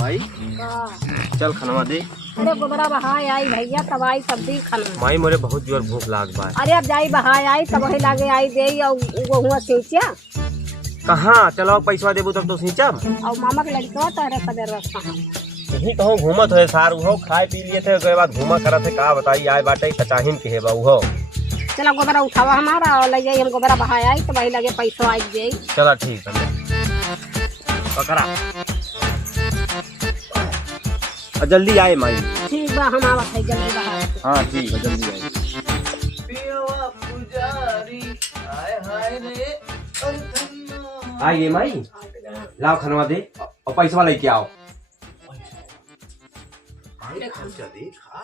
माई चल खनवा दे। अरे गोबरा बहाय आई भैया तब आई तब दी खाना। माई मोरे बहुत जोर भूख लाग बा। अरे अब जाई बहाय आई तब वही लागे आई दे और हुआ सींचिया। कहाँ चलो पैसा देबू तब तो सींचब। और मामा के लड़का तारे कदर रास्ता यही तो घूमत है सार उहो खाए पी लिए थे उसके बाद घूमा करत है का बताई आए बाटे कचाहिन के है उहो। चला गोबरा उठावा हमारा और ले जाई हम गोबरा बहाय आई तो वही लगे पैसा आई जाई। चला ठीक है पकड़ा और जल्दी आए माई। ठीक बा हम आवत है जल्दी बहाय। हाँ ठीक है जल्दी आए। आइए माई लाओ खनवा दे और पैसा लेके आओ।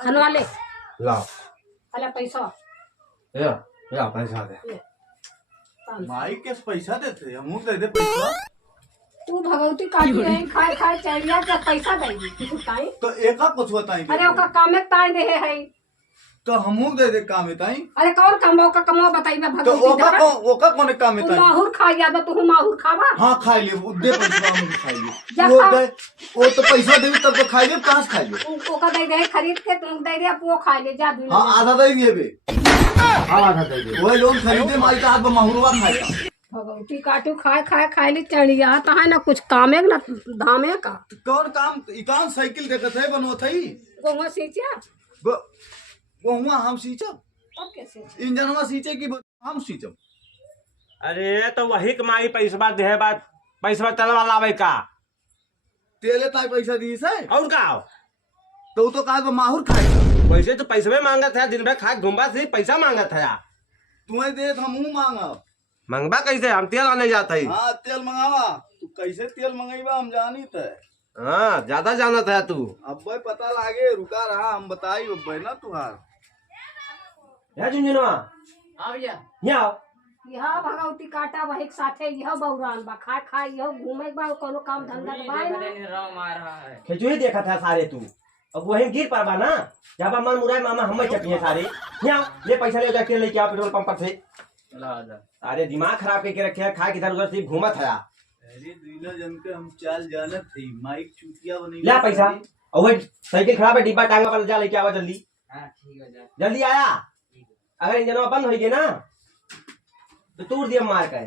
खनवा ले लाओ अरे पैसा या पैसा दे। माई के पैसा देते हम दे दे पैसा। तू भगवती काटी है खाए खाए चाहिए के पैसा देगी तू ताई। तो एका कुछ बताई अरे ओका कामे ताई दे है तो हमू दे दे काम ताई। अरे कौन कमो का कमो बताइबा तो भगवती ओका कोने काम ताई। माहुर खा जाबा तू माहुर खाबा। हां खाई ले दे पैसा हम खाई ले जा वो खा। दे वो तो पैसा दे तब तो खाई ले कहां से खाई ले। ओका दे दे खरीद के तुम दे दे वो खा ले जा दूं। हां आधा दे दिए बे। हाँ आधा दे दे। वो लोग खरीदे माई का हाथ में माहुरवा खाएगा। भगवती काटू खाए खाए खाए ले चढ़िया तो है ना कुछ कामे ना धामे का। कौन काम इकान साइकिल देखत है बनवत है गोवा सींचिया वो हुआ हम सींचब अब कैसे इंजनवा सींचे की हम सींचब। अरे तो वही कमाई पैसा दे बात पैसा चलवा लावे का तेले ताई पैसा दी से और का तो कहा माहुर खाएगा। पैसे तो पैसे में मांगा था दिन भर खा घूमबा से पैसा मांगा था। तुम्हें दे हमू मांगब। मंगबा कैसे हम तेल आने जाते ही। हाँ तेल मंगावा तू कैसे तेल मंगेबा हम जानी थे। हाँ ज्यादा जाना था तू। अब भाई पता लागे रुका रहा हम बताई भाई ना तुहार। या झुंझुनवा यहाँ यह भगवती काटा वही साथे यह बौरान बा खाए खाए यह घूमे बा कोनो काम धंधा बाय ना। खिचड़ी देखा था सारे तू अब वही गिर पाबा ना जब मन मुराए मामा हम चटिए सारे यहाँ ले पैसा ले जाके लेके आओ पेट्रोल पंप पर से। अरे दिमाग खराब करके रखे खा के इधर उधर से घूमा था। अरे दूल्हा जन के हम चाल जानत थी माइक चुटिया बनी ले पैसा और वही साइकिल खराब है डिब्बा टांगा पर जा लेके आवा जल्दी। हाँ ठीक है जल्दी आया अगर इंजन बंद हो गए ना तो तोड़ दिया मार का।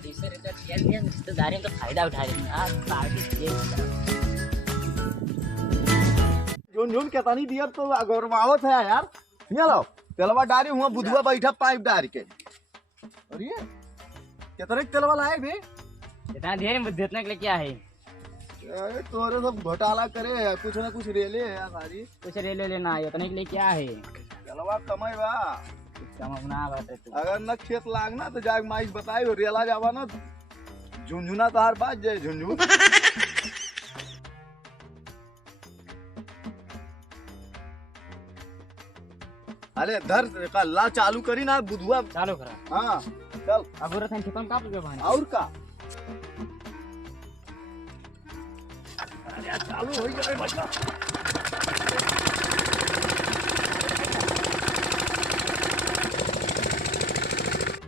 रिश्तेदारी का फायदा उठा झुन के तानी दिया तो गौरवावत है यार। ये लो तेलवा डारी हुआ बुधवा बैठा पाइप डार के। अरे कितने तेलवा लाए बे। इतना देर में जितना के लिए क्या है। अरे तोरे सब घोटाला करे कुछ ना कुछ रेले है यार सारी। कुछ रेले लेना है उतने के लिए क्या है। तेलवा कमाई बा कमाना बात है तू। अगर न खेत लागना तो जाग माइस बताई रेला जावा ना झुंझुना तार बात जाए झुंझुन। अरे धर का ला चालू करी ना बुधवा चालू करा। हाँ चल अब औरत है ठिकान का पे भाई और का अरे चालू हो गया बच्चा।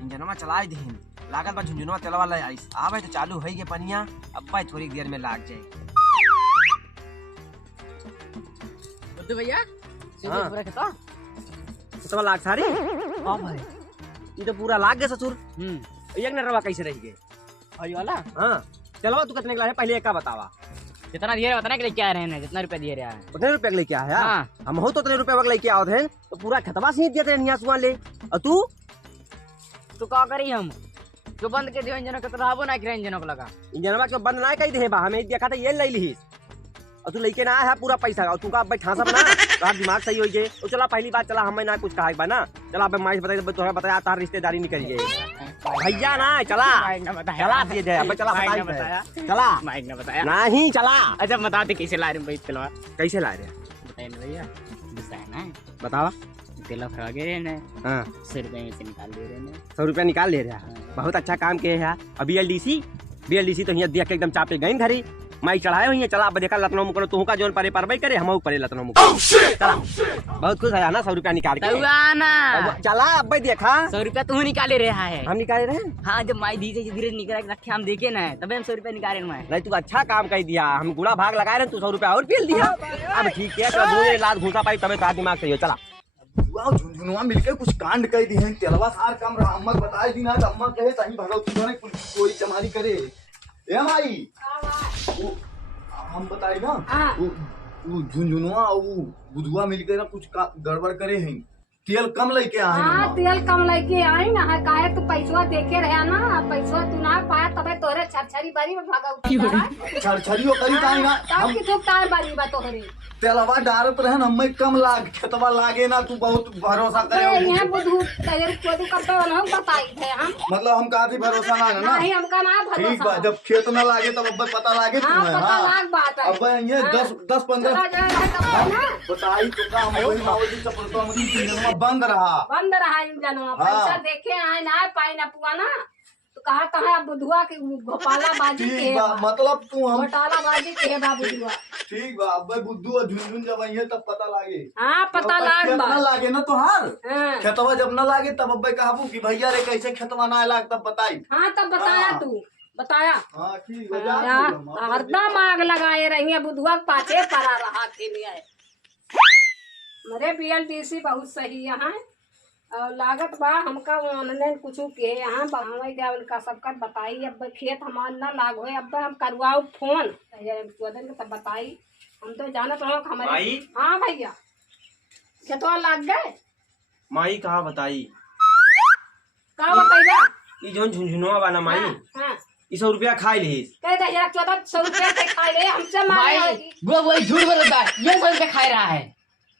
इंजनवा चलाए दे लागल बा झुंझुनवा तेलवा ले आइस आवे तो चालू होई के पनिया अब भाई थोड़ी देर में लाग जाए। तो भैया हाँ। पूरा खेता तो लाग सारी हां भाई ये तो पूरा लाग गए ससुर। एक नरवा कैसे रह गए भाई वाला। हाँ चलवा तू कितने के लाए पहले एक का बतावा। कितना दिए बताने के लिए क्या रहे हैं जितना रुपया दिए रहा है उतने रुपए लेके आया है। हाँ। हम हो तो उतने रुपए लेके आओ थे तो पूरा खतवा से दिए थे नियासुआ ले और तू तो क्या करी हम जो बंद के दियो इंजन के तो रहबो ना करे इंजन को लगा इंजनवा के बंद ना कही दे बा हमें देखा था ये ले ली और तू लेके ना आया है पूरा पैसा और तू का अब ठासा बना तार दिमाग सही हो गए तो चला पहली बात चला हमें ना कुछ कहा बा ना चला अब माई बताई तोहरा बताया तार रिश्तेदारी नहीं करिए भैया ना चला चला दिए दे अब चला बताया चला माइक ने बताया नहीं चला अच्छा बताते कैसे ला रहे भाई तिलवा कैसे ला रहे बताइए ना भैया गुस्सा है ना बतावा तिलवा खा गए ना हाँ 100 रुपए में से निकाल दे रहे हैं 100 रुपया निकाल ले रहा बहुत अच्छा काम किए है और BLDC तो यहाँ देख के एकदम चापे गई घरी माई चढ़ाए हुई है चला अब देखा लखनऊ मुकरो तू का जोन परे परबई करे हम परे लखनऊ मुकरो चला बहुत खुश है ना 100 रुपया निकाल के ना चला अब देखा 100 रुपया तू निकाले रहा है हम निकाले रहे हाँ जब माई दी धीरे निकल रखे हम देखे ना तब हम 100 रुपया निकाले मैं नहीं तू अच्छा काम कर दिया हम गुड़ा भाग लगाए रहे तू 100 रुपया और पेल दिया अब ठीक है तो दो लाख घूसा पाई तबे तार दिमाग सही हो चला वाह झुनझुनवा मिलके कुछ कांड कर दी हैं तेलवा सार कम रहा अम्मा बताए दी ना तो अम्मा कहे तही भगवती ने कोई चमारी करे ए माई वो हम बताए ना हाँ। वो झुनझुनवा वो बुधुआ मिलके ना कुछ गड़बड़ करे हैं तेल कम लेके आए हाँ हैं तेल कम लेके आई ना है काहे तू पैसा देखे रहे ना पैसा तू ना पाया तबे तोरे छरछरी बारी में भागा छरछरियो करी ताई ना तब की थोक तार बारी बा तोहरे तेलवा डारत रहन हमें कम लाग खेतवा लागे ना तू बहुत भरोसा करे यहाँ बुधू तेरे कोदू करते हो ना बताई थे हम मतलब हम कहा थी भरोसा ना है ना नहीं हमका ना ठीक बा भरोसा जब खेत ना लागे तब अब पता लागे हाँ तुम्हें पता लाग बात है अब ये हाँ। 10-15 चला जाए तब ना बताई तो का हम वही मावली चपलता मुझे इंजनवा बंद रहा बंद रहा इंजनवा हाँ। पैसा देखे आए ना पाई ना पुआ ना तो कहा कहा बुधुआ के घोटाला बाजी के ठीक बा मतलब तू हम घोटाला बाजी के बा बुधुआ ठीक बा अब बुद्धू और झुनझुन जब आइए तब पता लागे हाँ पता जब तक लाग खेत बा ना लागे ना तो हार हाँ। खेतवा जब ना लागे तब अब्बे कहबू कि भैया रे कैसे खेतवा ना लाग तब बताई हाँ तब बताया हाँ। तू बताया हाँ ठीक है जा यार, तू हम। हरदम आग लगाए रही है बुधुआ के पाछे पड़ा रहा के लिए मेरे BLDC बहुत सही यहाँ और लागत बा हमका ऑनलाइन कुछ के यहाँ बढ़ावे दिया उनका सबका बताई अब खेत हमार ना लाग हो अब हम करवाओ फोन तब बताई हम तो जानत रहो हमारे माई? हाँ भैया खेतवा लाग गए माई कहा बताई का बताइएगा ई जोन झुनझुनवा बा ना माई हाँ ई 100 रुपया खाई लीस कह दे 1400 रुपया से खाए रहे हमसे मांगे होगी। वो झूठ बोलता है ये 100 रुपया खा रहा है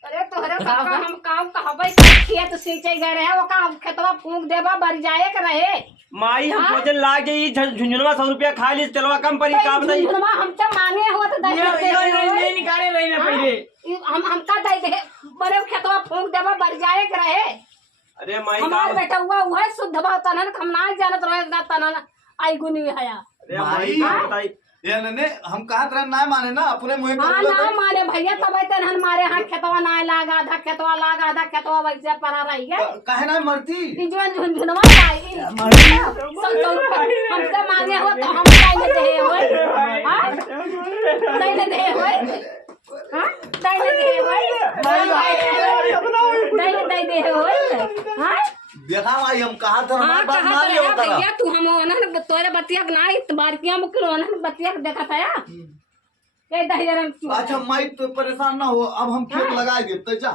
अरे तोहरे सबका हम काम कहबै खेत सींचे गए रहे वो का खेतवा फूंक देबा बर जाए के रहे माई हम हाँ? सोचन लागे ई झुनझुनवा 100 रुपया खा लीस चलवा कम परी काम नहीं झुनझुनवा हमसे मांगे हो तो दे ये निकाले नहीं ना पहले हमका दे दे बड़े खेतवा फूंक देबा बर जाए के रहे अरे माई हमार का बेटा हुआ वह शुद्ध बा तनन हम ना जानत रहे ना तनन आई गुनी हया अरे माई हाँ? बताई ये ने हम कहा तरह ना माने ना अपने मुंह हाँ पर ना मारे भैया तब तनन मारे हाथ खेतवा ना लागा आधा खेतवा लागा आधा खेतवा वैसे पड़ा रही है काहे ना मरती इंजन झुनझुनवा पाई हमसे मांगे हो तो हम नहीं दे होय हां नहीं दे होय हां नहीं दे होय नहीं दे होय हां देखा भाई हम कहा था हमारे हां बात कहा मान लियो तो भैया तू हम ओनन तोरे बतिया ना इतबार किया मुकिल ओनन बतिया देखा था या ए दहिरन अच्छा माई तो परेशान ना हो अब हम खेत लगाए दे तो जा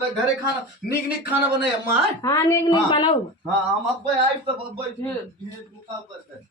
तो घरे खाना निक खाना बने अम्मा हां निक हाँ। बनाऊ हाँ हम अब आए तब अब धीरे धीरे करते